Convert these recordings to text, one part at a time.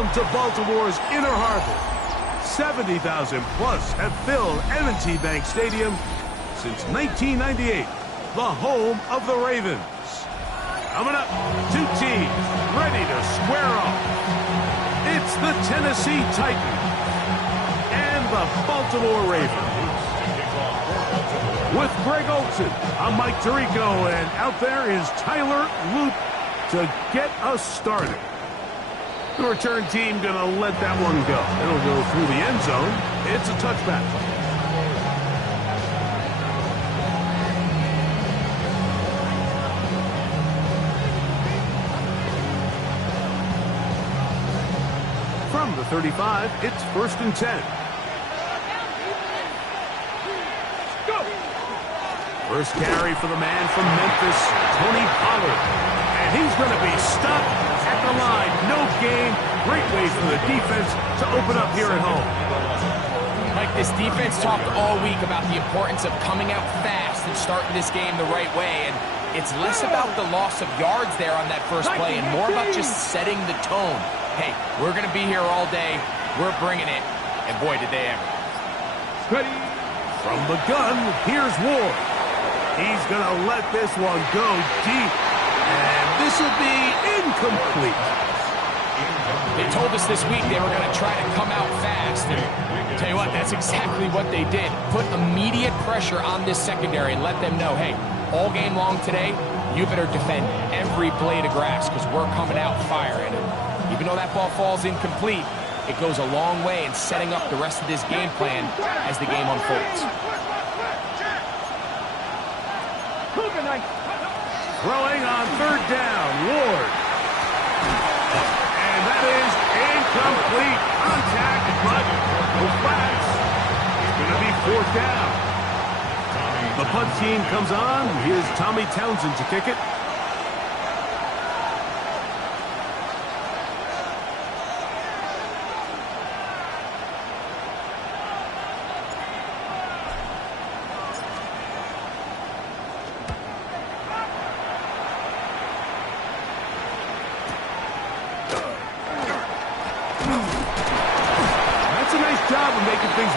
Welcome to Baltimore's Inner Harbor. 70,000 plus have filled M&T Bank Stadium since 1998, the home of the Ravens. Coming up, two teams ready to square off. It's the Tennessee Titans and the Baltimore Ravens. With Greg Olson, I'm Mike Tirico, and out there is Tyler Loop to get us started. The return team going to let that one go. It'll go through the end zone. It's a touchback. From the 35, it's 1st and 10. First carry for the man from Memphis, Tony Pollard. And he's going to be stuck at the line. No gain. Great way for the defense to open up here at home. Mike, this defense talked all week about the importance of coming out fast and starting this game the right way. And it's less about the loss of yards there on that first play and more about just setting the tone. Hey, we're going to be here all day. We're bringing it. And boy, did they ever. Ready. From the gun, here's Ward. He's going to let this one go deep. And this will be incomplete. They told us this week they were going to try to come out fast. And tell you what, that's exactly what they did. Put immediate pressure on this secondary and let them know, hey, all game long today, you better defend every blade of grass because we're coming out firing. And even though that ball falls incomplete, it goes a long way in setting up the rest of this game plan as the game unfolds. Throwing on 3rd down, Ward. And that is incomplete. Contact, but no flags. It's going to be 4th down. The punt team comes on. Here's Tommy Townsend to kick it.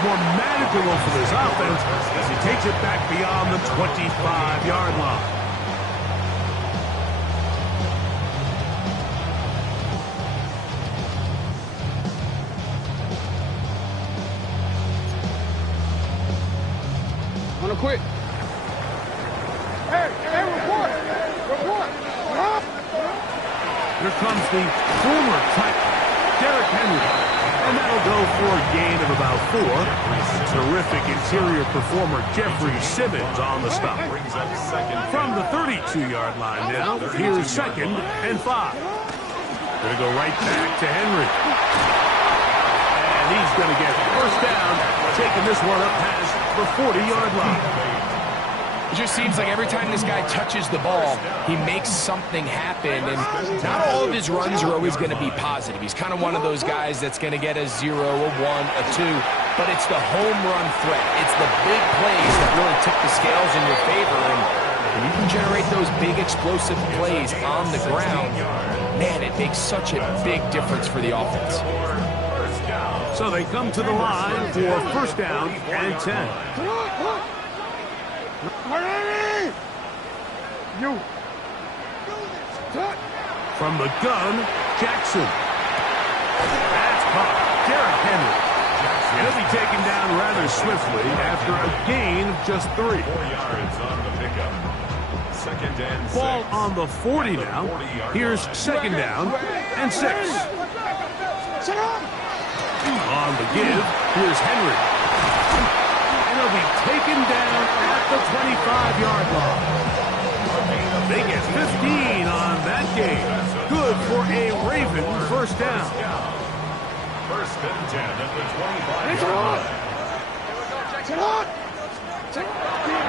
More manageable for this offense as he takes it back beyond the 25-yard line. On a quick. Hey, report. Here comes the former Titan, Derrick Henry. And that'll go for a gain of about 4. Terrific interior performer Jeffrey Simmons on the stop. From the 32-yard line now, here's 2nd and 5. Going to go right back to Henry. And he's going to get 1st down, taking this one up past the 40-yard line. It just seems like every time this guy touches the ball, he makes something happen, and not all of his runs are always going to be positive. He's kind of one of those guys that's going to get a 0, a 1, a 2, but it's the home run threat. It's the big plays that really tip the scales in your favor, and when you can generate those big explosive plays on the ground, man, it makes such a big difference for the offense. So they come to the line for 1st down and 10. You. From the gun, Jackson. That's caught. Derrick Henry. He'll be taken down rather swiftly after a gain of just 3. 4 yards on the pickup. 2nd and 6. Ball on the 40 now. Here's 2nd down and 6. On the give, here's Henry. And he'll be taken down at the 25-yard line. They get 15 on that game. Good for a Raven 1st down. 1st and 10 at the 25-yard line.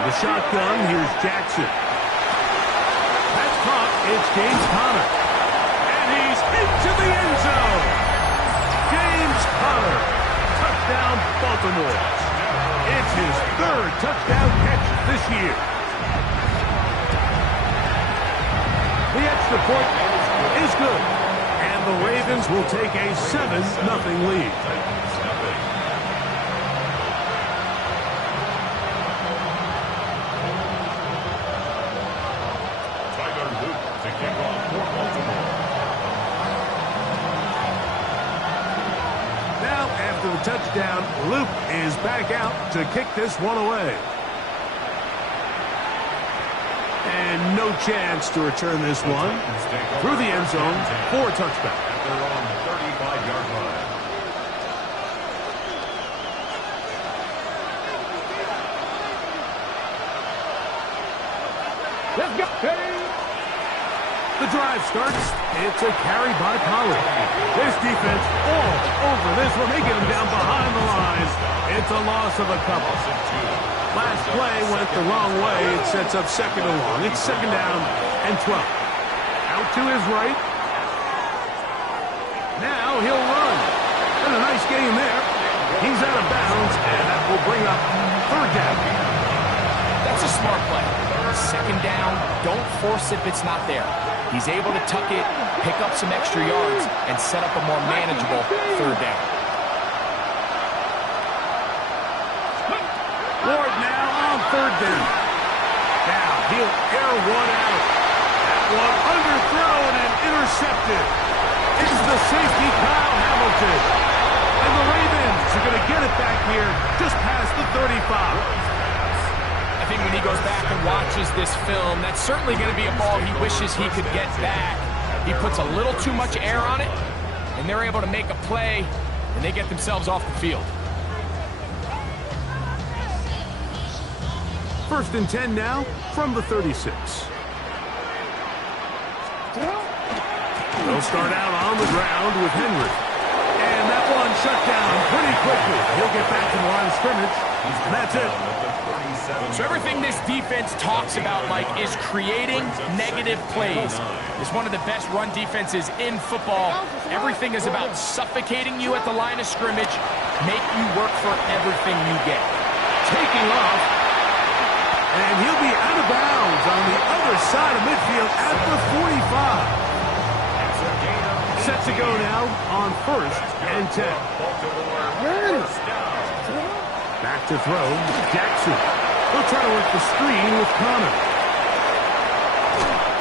The shotgun, here's Jackson. That's caught. It's James Conner. And he's into the end zone. James Conner. Touchdown, Baltimore. It's his 3rd touchdown catch this year. The extra point is good. And And the Ravens will take a 7-0 lead. Now, after the touchdown, Luke is back out to kick this one away. And no chance to return this one through the end zone for a touchback. They're on the 35-yard line. Let's go. The drive starts. It's a carry by Pollard. This defense all over this one. They get him down behind the line. It's a loss of a couple. Last play went the wrong way. It sets up second and long. It's second down and 12. Out to his right. Now he'll run. And a nice game there. He's out of bounds, and that will bring up third down. That's a smart play. Second down, don't force it if it's not there. He's able to tuck it, pick up some extra yards, and set up a more manageable third down. Ward now on third down. Now he'll air one out. That one underthrown and intercepted. It's the safety, Kyle Hamilton. And the Ravens are going to get it back here just past the 35. I think when he goes back and watches this film, that's certainly going to be a ball he wishes he could get back. He puts a little too much air on it, and they're able to make a play, and they get themselves off the field. First and 10 now from the 36. They'll start out on the ground with Henry. And that one shut down pretty quickly. He'll get back to the line of scrimmage. And that's it. So everything this defense talks about, Mike, is creating negative plays. It's one of the best run defenses in football. Everything is about suffocating you at the line of scrimmage, make you work for everything you get. Taking off. And he'll be out of bounds on the other side of midfield at the 45. Set to go now on first and 10. Back to throw, Jackson. He'll try to work the screen with Connor.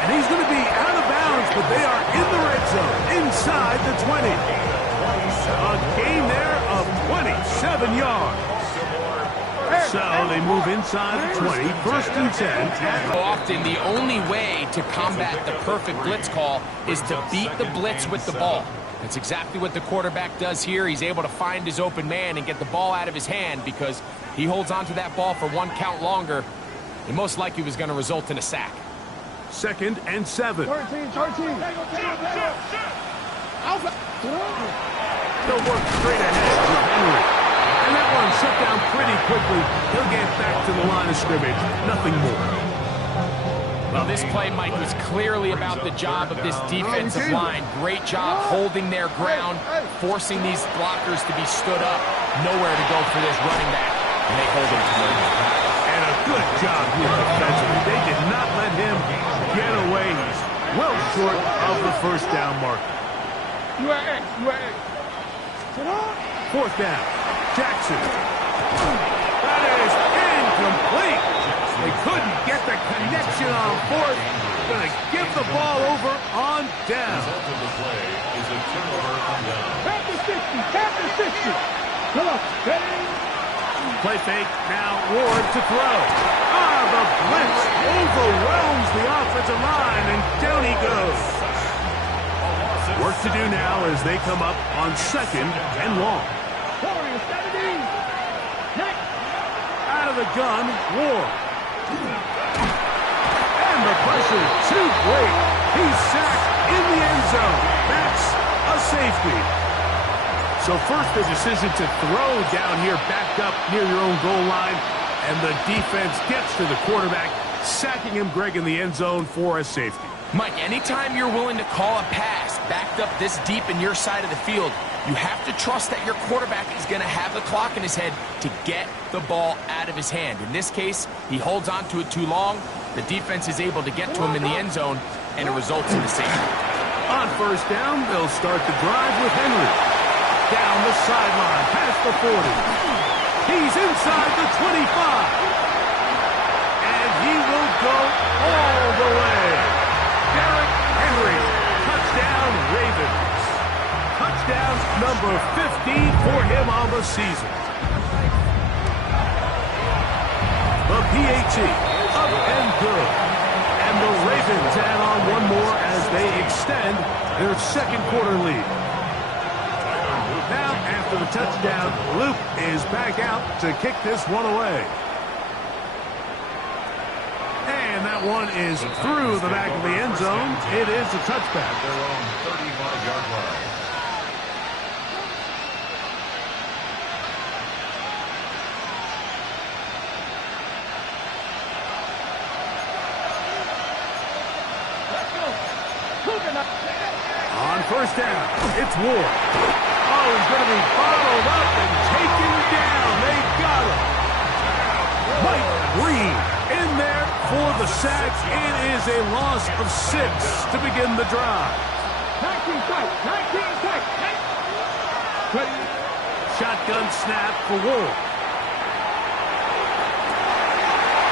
And he's going to be out of bounds, but they are in the red zone, inside the 20. A gain there of 27 yards. So they move inside the 20, first and 10. Often the only way to combat the perfect blitz call is to beat the blitz with the ball. That's exactly what the quarterback does here. He's able to find his open man and get the ball out of his hand because he holds on to that ball for one count longer. And most likely was going to result in a sack. Second and 7. 13. They'll work straight ahead with Henry. And that one shut down pretty quickly. He'll get back to the line of scrimmage. Nothing more. Well, this play, Mike, was clearly about the job of this defensive line. Great job holding their ground, forcing these blockers to be stood up. Nowhere to go for this running back. And they hold him to the line. And a good job here defensively. They did not let him get away. He's well short of the first down mark. Fourth down. Jackson. That is incomplete. They couldn't get the connection on fourth. Going to give the ball over on down. The result of the play is a turnover on down. Tap the 60. Come on. Play fake. Now Ward to throw. The blitz overwhelms the offensive line, and down he goes. Work to do now as they come up on second and long. Out of the gun, Ward. And the pressure too great. He's sacked in the end zone. That's a safety. So first the decision to throw down here, backed up near your own goal line. And the defense gets to the quarterback, sacking him, Greg, in the end zone for a safety. Mike, anytime you're willing to call a pass backed up this deep in your side of the field, you have to trust that your quarterback is going to have the clock in his head to get the ball out of his hand. In this case, he holds on to it too long. The defense is able to get to him in the end zone, and it results in the safety. On first down, they'll start the drive with Henry. Down the sideline, past the 40. He's inside the 25. And he will go all the way. Derrick Henry, touchdown Ravens. Touchdown number 15 for him on the season. The PAT, up and good. And the Ravens add on one more as they extend their second quarter lead. Now, after the touchdown, Luke is back out to kick this one away. And that one is through the back of the end zone. It is a touchback. Their own 35-yard line. On first down, it's Ward. Oh, he's going to be bottled up and taken down. They got him. Mike Green in there for the sack. It is a loss of 6 to begin the drive. 19 tight. Shotgun snap for Ward.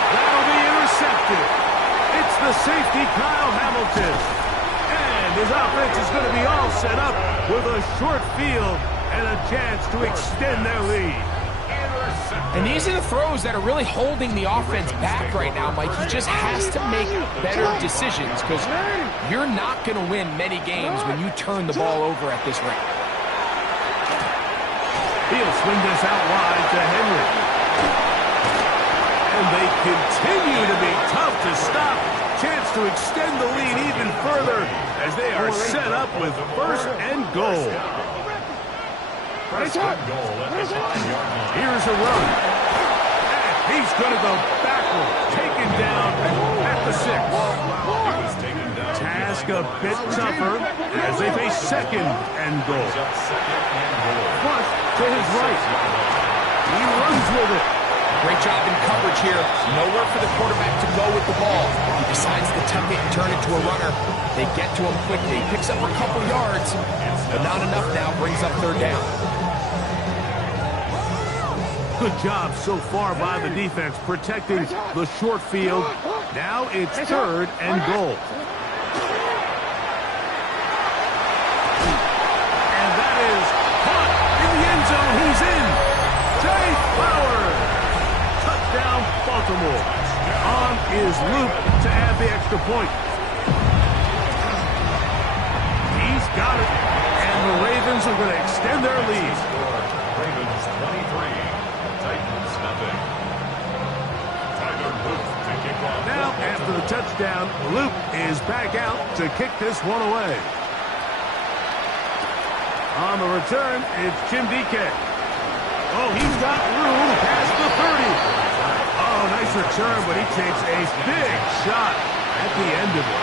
That'll be intercepted. It's the safety, Kyle Hamilton. And his offense is going to be all set up with a short field and a chance to extend their lead. And these are the throws that are really holding the offense back right now, Mike. He just has to make better decisions because you're not going to win many games when you turn the ball over at this rate. He'll swing this out wide to Henry. And they continue to be tough to stop. Chance to extend the lead even further as they are set up with first and goal. First and goal at the 5-yard line. Here's a run. And he's going to go backward. Taken down at the 6. He's taken down. Task a bit tougher as they face second and goal. Second and goal. Flush to his right. He runs with it. Great job in coverage here. Nowhere for the quarterback to go with the ball. He decides to tuck it and turn it to a runner. They get to him quickly. He picks up a couple yards, but not enough now. Brings up third down. Good job so far by the defense protecting the short field. Now it's third and goal. And that is caught in the end zone. He's in. Jay Flowers. Touchdown, Baltimore. On is Luke to add the extra point. He's got it. And the Ravens are going to extend their lead. Ravens 23. Titans nothing. Tyler Luke to kick off. Now, after the touchdown, Luke is back out to kick this one away. On the return, it's Jim DK. Oh, he's got room past the 30. Oh, nice return, but he takes a big shot at the end of it.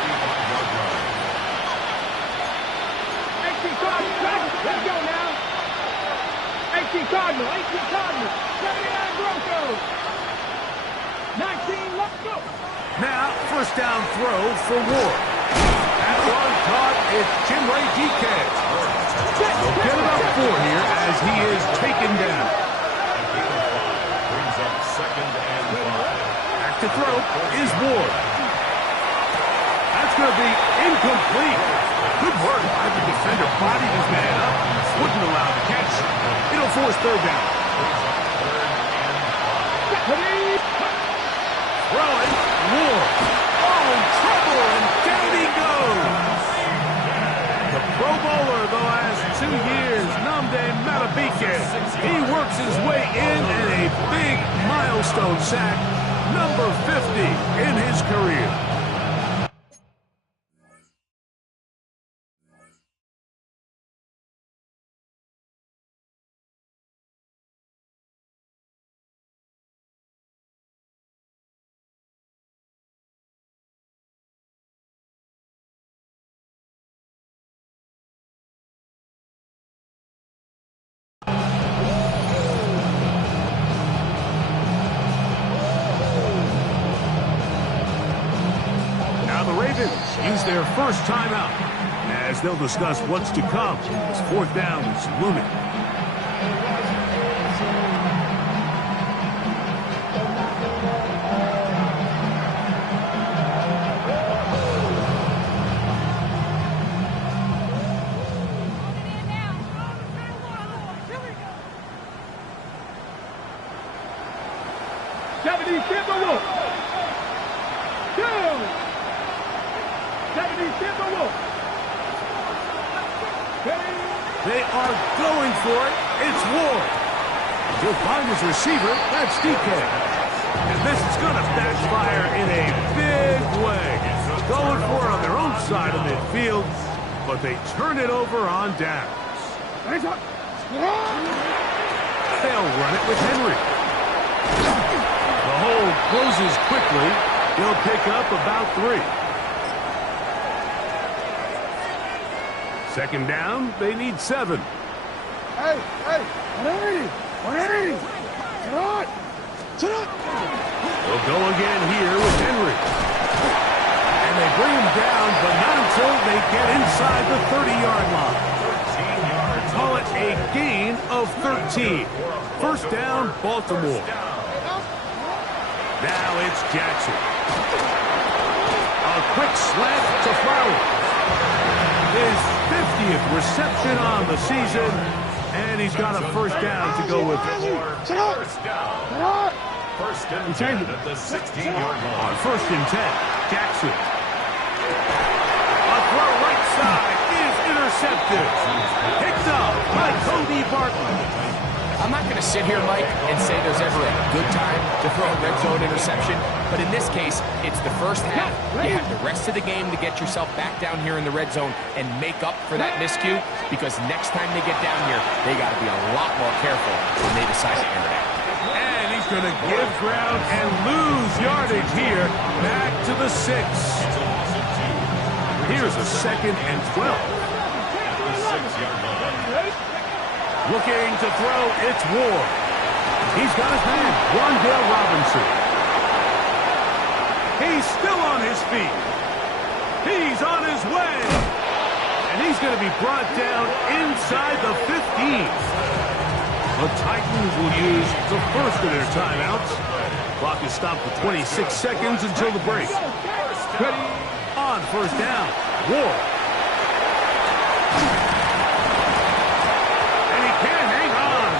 18 Cardinals. Let's go now. 18 Cardinals. 79 Broncos. 19, let's go. Now, first down throw for Ward. That one caught, it's Chinway DK. They'll get about 4 here as he is taken down. Brings up second and 5. Back to throw is Ward. That's going to be incomplete. Good work by the defender. Bodied his man up. Wouldn't allow the catch. It'll force third down. Throwing, Ward. Oh, trouble, and down he goes. The Pro Bowler the last 2 years, Nnamdi Madubuike. He works his way in and a big milestone sack, number 50 in his career. Use their first timeout as as they'll discuss what's to come. This fourth down is looming. They are going for it. It's Ward. He'll find his receiver. That's DK. And this is going to backfire in a big way. Going for it on their own side of midfield, but they turn it over on downs. They'll run it with Henry. The hole closes quickly. He'll pick up about 3. Second down, they need 7. Hey, 180. Sit up. They'll go again here with Henry. And they bring him down, but not until they get inside the 30-yard line. Call it a gain of 13. First down, Baltimore. Now it's Jackson. A quick slant to Flowers. His 50th reception on the season, and he's got a first down to go with it. First and 10 at the 16-yard line. On first and 10, Jackson. A throw right side is intercepted. Picked up by Cody Barton. I'm not going to sit here, Mike, and say there's ever a good time to throw a red zone interception, but in this case, it's the first half. You have the rest of the game to get yourself back down here in the red zone and make up for that miscue, because next time they get down here, they got to be a lot more careful when they decide to enter that. And he's going to give ground and lose yardage here. Back to the 6. Here's a second and 12. Looking to throw, it's Ward. He's got his man, Wandale Robinson. He's still on his feet. He's on his way. And he's going to be brought down inside the 15. The Titans will use the first of their timeouts. Clock is stopped for 26 seconds until the break. Ready on first down, Ward.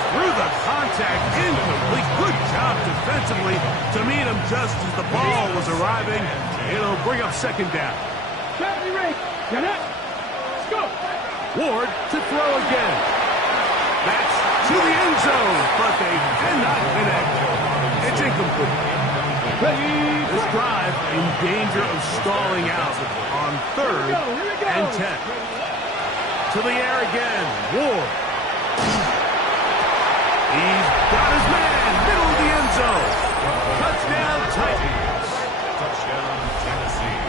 Through the contact, incomplete. Good job defensively to meet him just as the ball was arriving. It'll bring up second down. Ward to throw again. That's to the end zone, but they cannot connect. It's incomplete. This drive in danger of stalling out on third and 10. To the air again, Ward. He's got his man, middle of the end zone. Touchdown, Titans. Touchdown, Tennessee.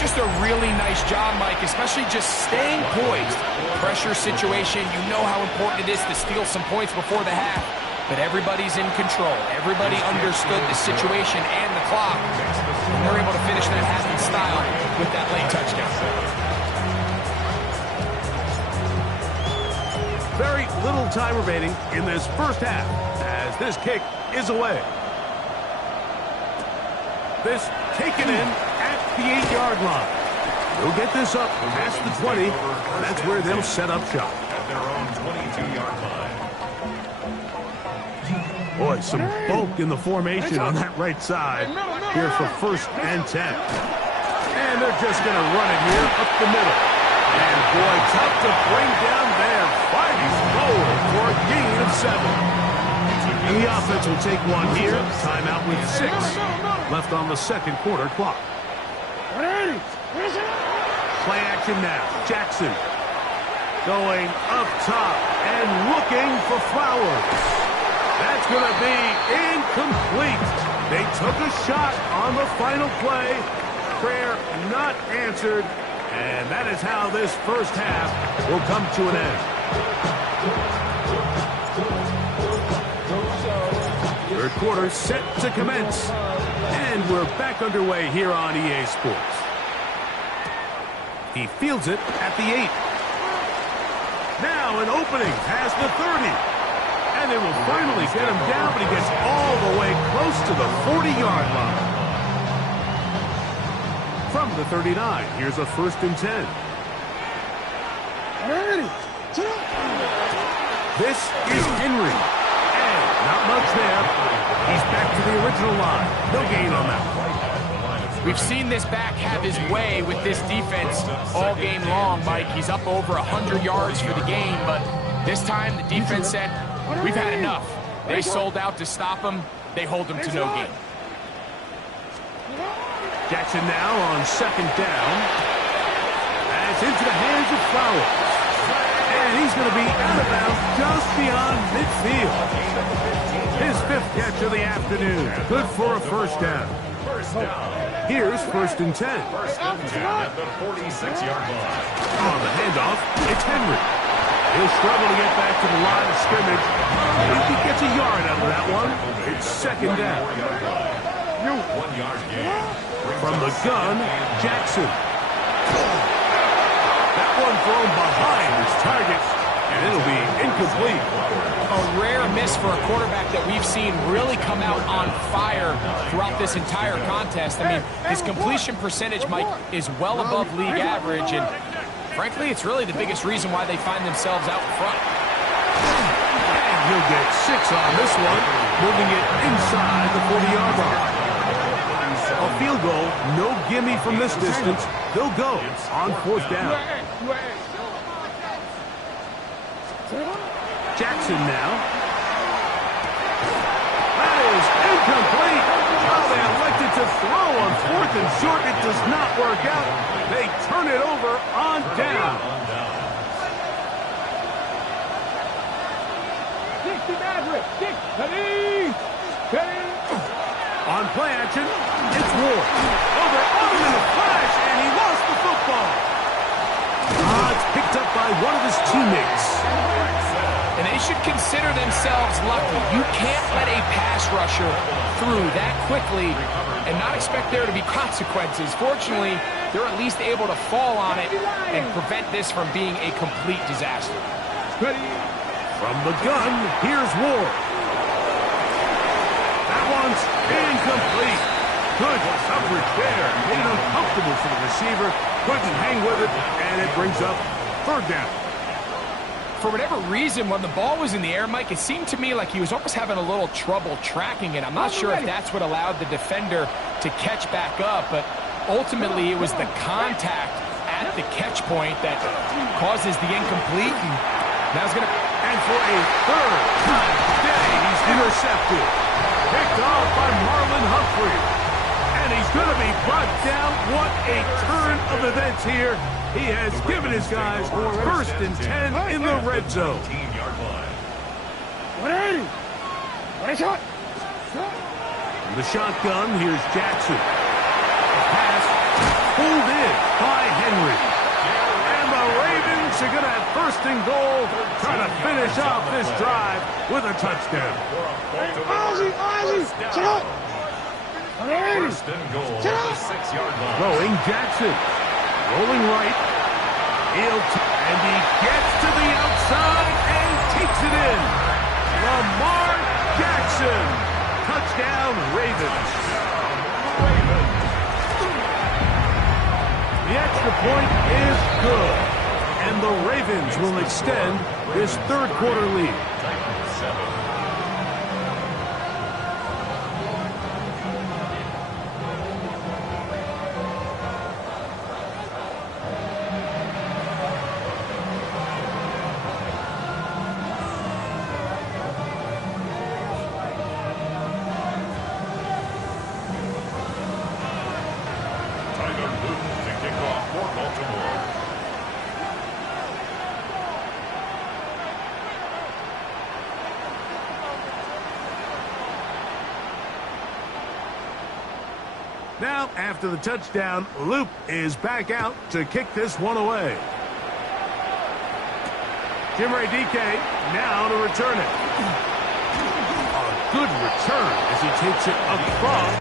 Just a really nice job, Mike, especially just staying poised. Pressure situation, you know how important it is to steal some points before the half. But everybody's in control. Everybody understood the situation and the clock. And they're able to finish that half in style with that late touchdown. Very little time remaining in this first half as this kick is away. This taken in at the 8-yard line. They'll get this up past the 20. That's where they'll set up shop. At their own 22-yard line. Boy, some bulk in the formation on that right side here for first and 10. And they're just going to run it here up the middle. And boy, tough to bring down there. Fighting forward for a gain of 7. And the offense will take one here. Timeout with 6 left on the second quarter clock. Play action now. Jackson going up top and looking for Flowers. That's going to be incomplete. They took a shot on the final play. Prayer not answered. And that is how this first half will come to an end. Third quarter set to commence. And we're back underway here on EA Sports. He fields it at the 8. Now an opening past the 30. And they will finally get him down, but he gets all the way close to the 40-yard line. From the 39, here's a 1st and 10. Ready. This is Henry. And not much there. He's back to the original line. No gain on that one. We've seen this back have his way with this defense all game long, Mike. He's up over 100 yards for the game, but this time the defense said, we've had enough. They sold out to stop him. They hold him to no gain. Jackson now on 2nd down. That's into the hands of Flowers. And he's going to be out of bounds just beyond midfield. His 5th catch of the afternoon. Good for a 1st down. Here's 1st and 10. 1st and 10 at the 46-yard line. On the handoff, it's Henry. He'll struggle to get back to the line of scrimmage. He gets a yard out of that one. It's 2nd down. 1-yard gain. From the gun, Jackson. That one thrown behind his target, and it'll be incomplete. A rare miss for a quarterback that we've seen really come out on fire throughout this entire contest. I mean, his completion percentage, Mike, is well above league average, and frankly, it's really the biggest reason why they find themselves out in front. And he'll get 6 on this one, moving it inside the 40-yard line. A field goal, no gimme from this distance. They'll go on 4th down. Jackson now. That is incomplete. Oh, they elected to throw on 4th and short. It does not work out. They turn it over on down. On play action, it's Ward. Oh, they're on him in a flash, and he lost the football. It's picked up by one of his teammates. And they should consider themselves lucky. You can't let a pass rusher through that quickly and not expect there to be consequences. Fortunately, they're at least able to fall on it and prevent this from being a complete disaster. From the gun, here's Ward. That one's incomplete. Good coverage there. Made it uncomfortable for the receiver. Couldn't hang with it, and it brings up 3rd down. For whatever reason, when the ball was in the air, Mike, it seemed to me like he was almost having a little trouble tracking it. I'm not sure if that's what allowed the defender to catch back up, but ultimately it was the contact at the catch point that causes the incomplete. And that's going to... And for a 3rd time today, he's intercepted. Picked off by Marlon Humphrey. And he's going to be brought down. What a turn of events here. He has given his guys 1st and 10 in the red zone. 15-yard line. From the shotgun, here's Jackson. A pass pulled in by Henry. And the Ravens are going to have 1st and goal, trying to finish off this drive with a touchdown. 1st and goal at the 6-yard line. Throwing Jackson. Rolling right. And he gets to the outside and takes it in. Lamar Jackson. Touchdown, Ravens. The extra point is good. And the Ravens will extend this 3rd quarter lead. Now, after the touchdown, Loop is back out to kick this one away. Jimray DK now to return it. A good return as he takes it across.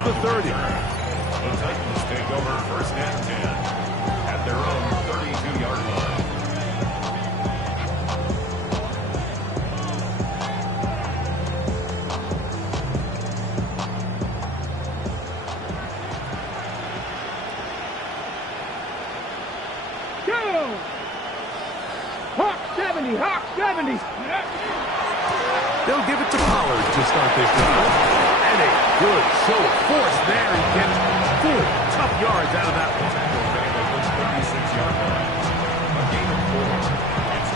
The 30. The Titans take over first and 10 at their own 32-yard line. Go! Hawk 70, Hawk 70. They'll give it to Pollard to start this drive. And a good show of force there. He gets 4 tough yards out of that one.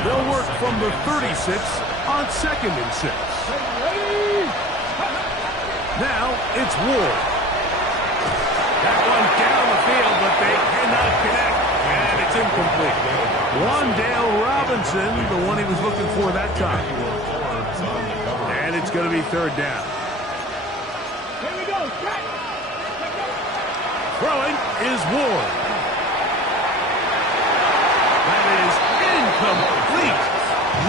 They'll work from the 36 on 2nd and 6. Now it's Ward. That one down the field, but they cannot connect. And it's incomplete. Wandale Robinson, the one he was looking for that time. And it's going to be 3rd down. Here we go. Throwing is Ward. That is incomplete.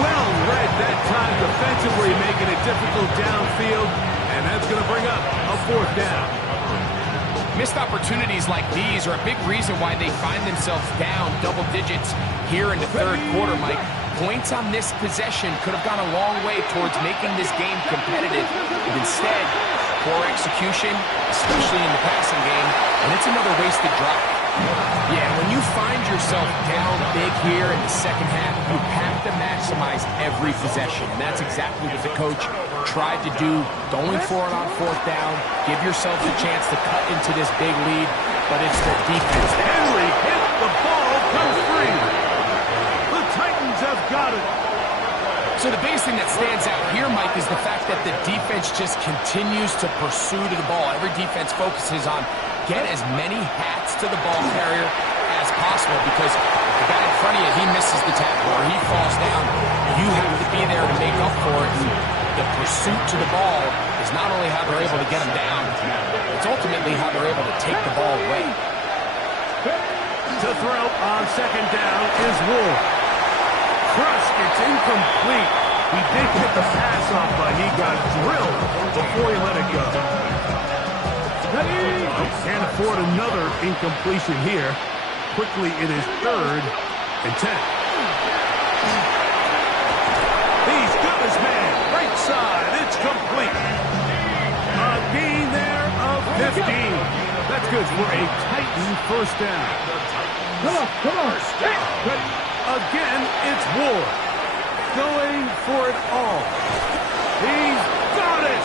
Well read that time defensively, making it difficult downfield. And that's going to bring up a 4th down. Missed opportunities like these are a big reason why they find themselves down double digits here in the 3rd quarter, Mike. Points on this possession could have gone a long way towards making this game competitive. But instead, poor execution, especially in the passing game, and it's another wasted drive. Yeah, when you find yourself down big here in the 2nd half, you have to maximize every possession. And that's exactly what the coach tried to do, going for it on 4th down, give yourself a chance to cut into this big lead, but it's the defense. Henry hit the ball, comes free. The Titans have got it. So the biggest thing that stands out here, Mike, is the fact that the defense just continues to pursue to the ball. Every defense focuses on get as many hats to the ball carrier as possible, because if the guy in front of you, he misses the tackle or he falls down, you have to be there to make up for it. And the pursuit to the ball is not only how they're able to get him down, it's ultimately how they're able to take the ball away. To throw on 2nd down is Ward. Crushed, it's incomplete. He did get the pass off, but he got drilled before he let it go. Can't afford another incompletion here. Quickly, it is 3rd and 10. He's got his man. Right side, it's complete. A gain there of 15. That's good for a Titan 1st down. Come on. Again, it's Ward. Going for it all. He's got it.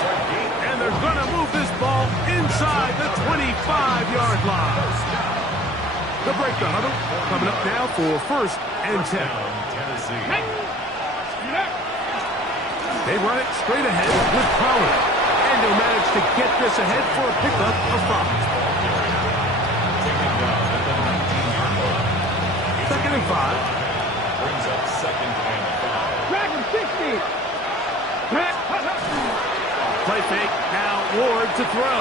And they're going to move this ball inside the 25-yard line. The break the huddle coming up now for 1st and 10. They run it straight ahead with Pollard. And they'll manage to get this ahead for a pickup of 5. 2nd and 5. Brings up 2nd and 5. Drag him 60. Play fake, now Ward to throw.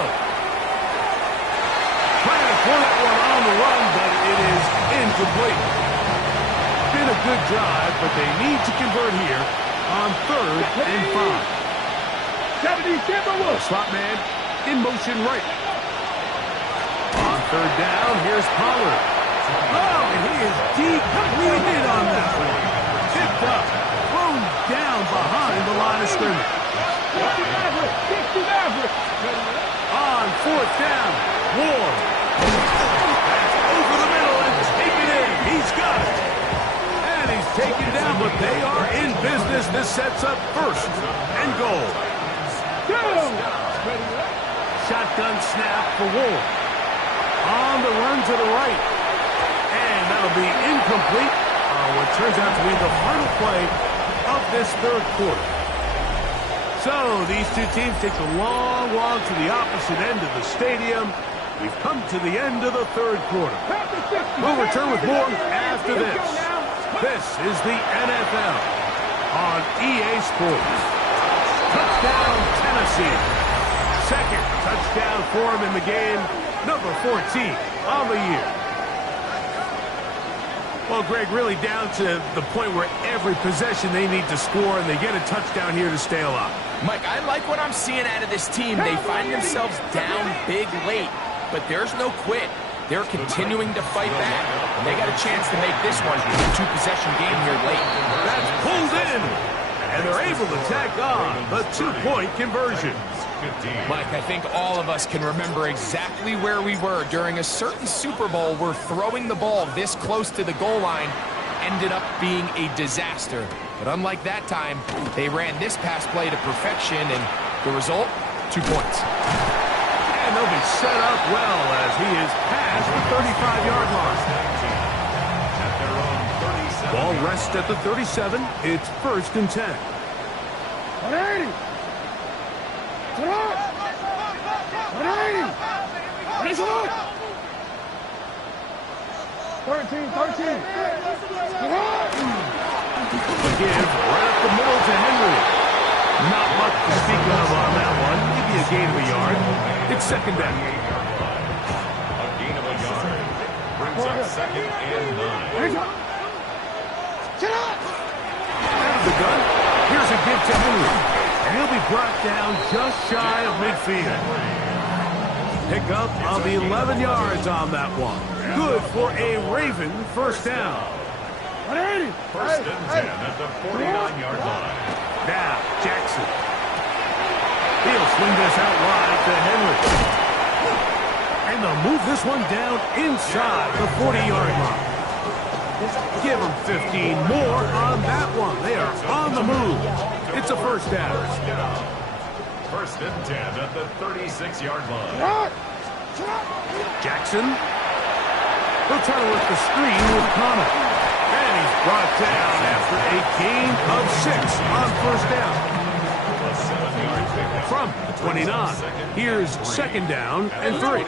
Trying to pull that one on the run, but it is incomplete. Been a good drive, but they need to convert here on 3rd and 5. 70, Timberwolves. Slot man in motion right. On 3rd down, here's Pollard. Oh, and he is deep leading on that one. Tipped up, thrown down behind the line of scrimmage. 60 Maverick. On 4th down, Ward. That's over the middle and taken in. He's got it. And he's taken down, but they are in business. This sets up 1st and goal. Go. Shotgun snap for Ward. On the run to the right. And that'll be incomplete on what turns out to be the final play of this 3rd quarter. So these two teams take a long walk to the opposite end of the stadium. We've come to the end of the 3rd quarter. We'll return with more after this. This is the NFL on EA Sports. Touchdown, Tennessee. 2nd touchdown for him in the game. Number 14 on the year. Well, Greg, really down to the point where every possession they need to score, and they get a touchdown here to stay alive. Mike, I like what I'm seeing out of this team. They find themselves down big late, but there's no quit. They're continuing to fight back, and they got a chance to make this one a two-possession game here late. That's pulled in, and they're able to tack on the two-point conversion. Mike, I think all of us can remember exactly where we were during a certain Super Bowl where throwing the ball this close to the goal line ended up being a disaster. But unlike that time, they ran this pass play to perfection, and the result, 2 points. And they'll be set up well as he is past the 35-yard line. Ball rests at the 37. It's 1st and 10. 180. 180. 13. Again, right up the middle to Henry. Not much to speak of on that one. Maybe a gain of a yard. It's 2nd down. A gain of a yard brings up 2nd and 9. Out of the gun. Here's a give to Henry. And he'll be brought down just shy of midfield. Pickup of 11 yards on that one. Good for a Raven 1st down. 180. 1st and 10 at the 49-yard line. Now, Jackson. He'll swing this out wide to Henry. And they'll move this one down inside the 40-yard line. Give them 15 more on that one. They are on the move. It's a 1st down. 1st and 10 at the 36-yard line. Jackson. He'll try to work the screen with Connor. And he's brought down after a gain of 6 on 1st down. From the 29. Here's 2nd down and 3.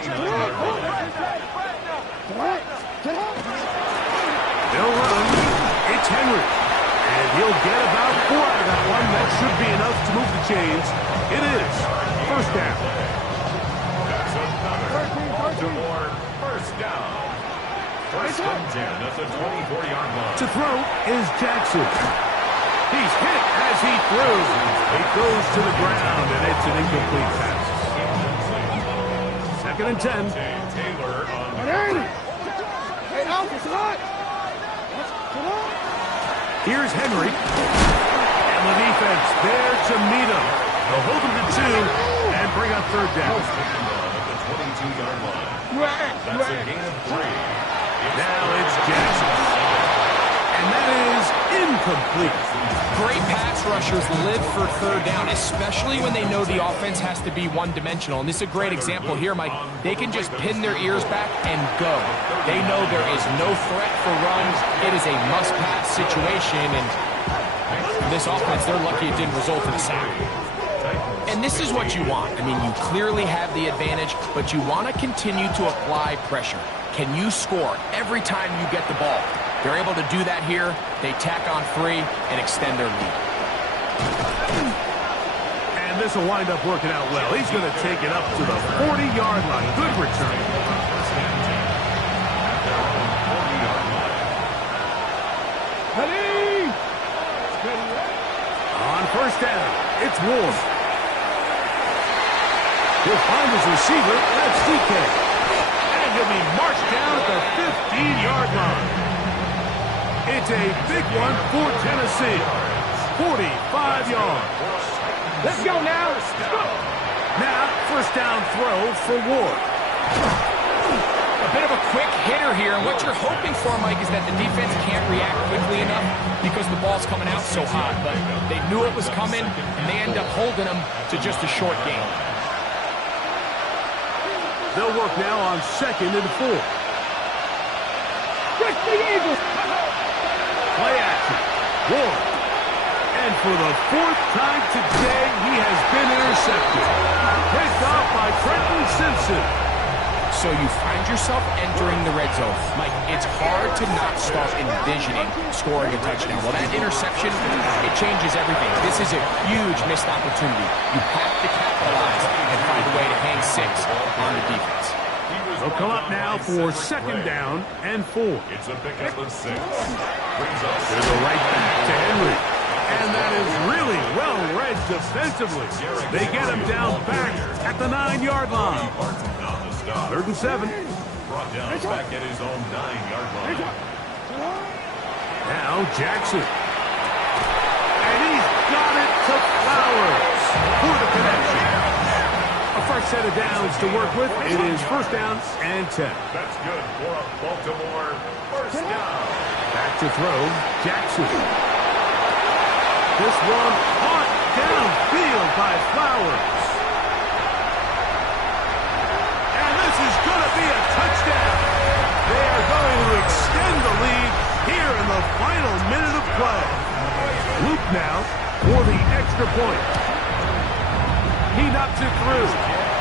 They'll run. It's Henry. And he'll get about 4 out of that one. That should be enough to move the chains. It is 1st down. That's another Baltimore 1st down. 1st and 10 at the 24-yard line. To throw is Jackson. He's hit as he throws. It goes to the ground, and it's an incomplete pass. 2nd and 10. Taylor on the 180. Hey, Alpha, slide. Here's Henry. And the defense there to meet him. They'll hold him to 2 and bring up 3rd down. at the 22-yard line. That's a gain of 3. Now it's Jackson. And that is incomplete. Great pass rushers live for 3rd down, especially when they know the offense has to be one-dimensional. And this is a great example here, Mike. They can just pin their ears back and go. They know there is no threat for runs. It is a must-pass situation, and this offense, they're lucky it didn't result in a sack. And this is what you want. I mean, you clearly have the advantage, but you want to continue to apply pressure. Can you score every time you get the ball? They're able to do that here. They tack on 3 and extend their lead. And this will wind up working out well. He's going to take it up to the 40-yard line. Good return. On 1st down, it's Ward. He'll find his receiver. That's DK. And he'll be marched down at the 15-yard line. It's a big one for Tennessee. 45 yards. Let's go now. Let's go. Now, 1st down throw for Ward. A bit of a quick hitter here, and what you're hoping for, Mike, is that the defense can't react quickly enough because the ball's coming out so hot. But they knew it was coming, and they end up holding them to just a short gain. They'll work now on 2nd and 4. Get the Eagles. Play action. Ward. And for the 4th time today, he has been intercepted. Picked off by Trenton Simpson. So you find yourself entering the red zone. Mike, it's hard to not start envisioning scoring a touchdown. Well, that interception, it changes everything. This is a huge missed opportunity. You have to capitalize and find a way to hang 6 on the defense. They'll come up now for second down and 4. It's a pickup of 6. There's a right back to Henry. And that is really well read defensively. They get him down back at the 9-yard line. 3rd and 7. Brought down back at his own 9-yard line. Now Jackson. And he's got it to Flowers for the connection. A fresh set of downs to work with. It is 1st down and 10. That's good for a Baltimore 1st down. Back to throw, Jackson. This one caught downfield by Flowers. And this is going to be a touchdown. They are going to extend the lead here in the final minute of play. Luke now for the extra point. He knocks it through.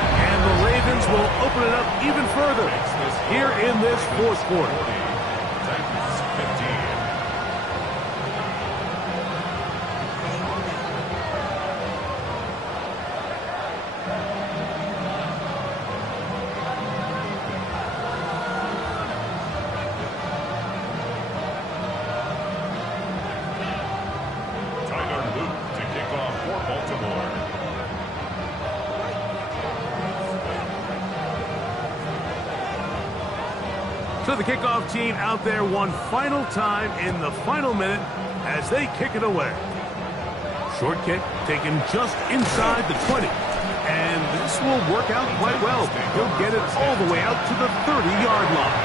And the Ravens will open it up even further here in this 4th quarter. Titans 15. Tyler Luke to kick off for Baltimore. So the kickoff team out there one final time in the final minute as they kick it away. Short kick taken just inside the 20. And this will work out quite well. He'll get it all the way out to the 30-yard line.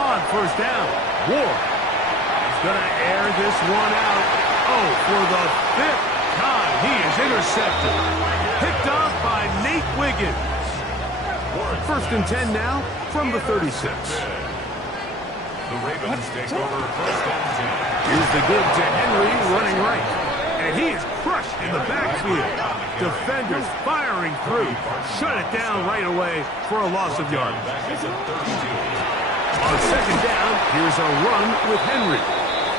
On 1st down, Ward is going to air this one out. Oh, for the 5th time, he is intercepted. Picked off by Nate Wiggins. 1st and 10 now from the 36. The Ravens take over 1st and 10. Here's the give to Henry running right. And he is crushed in the backfield. Defenders firing through. Shut it down right away for a loss of yards. On 2nd down, here's a run with Henry.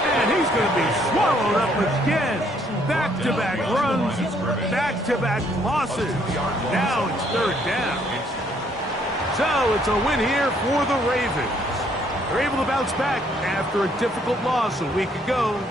And he's going to be swallowed up again. Back-to-back runs, back-to-back losses. Now it's 3rd down. So it's a win here for the Ravens. They're able to bounce back after a difficult loss a week ago.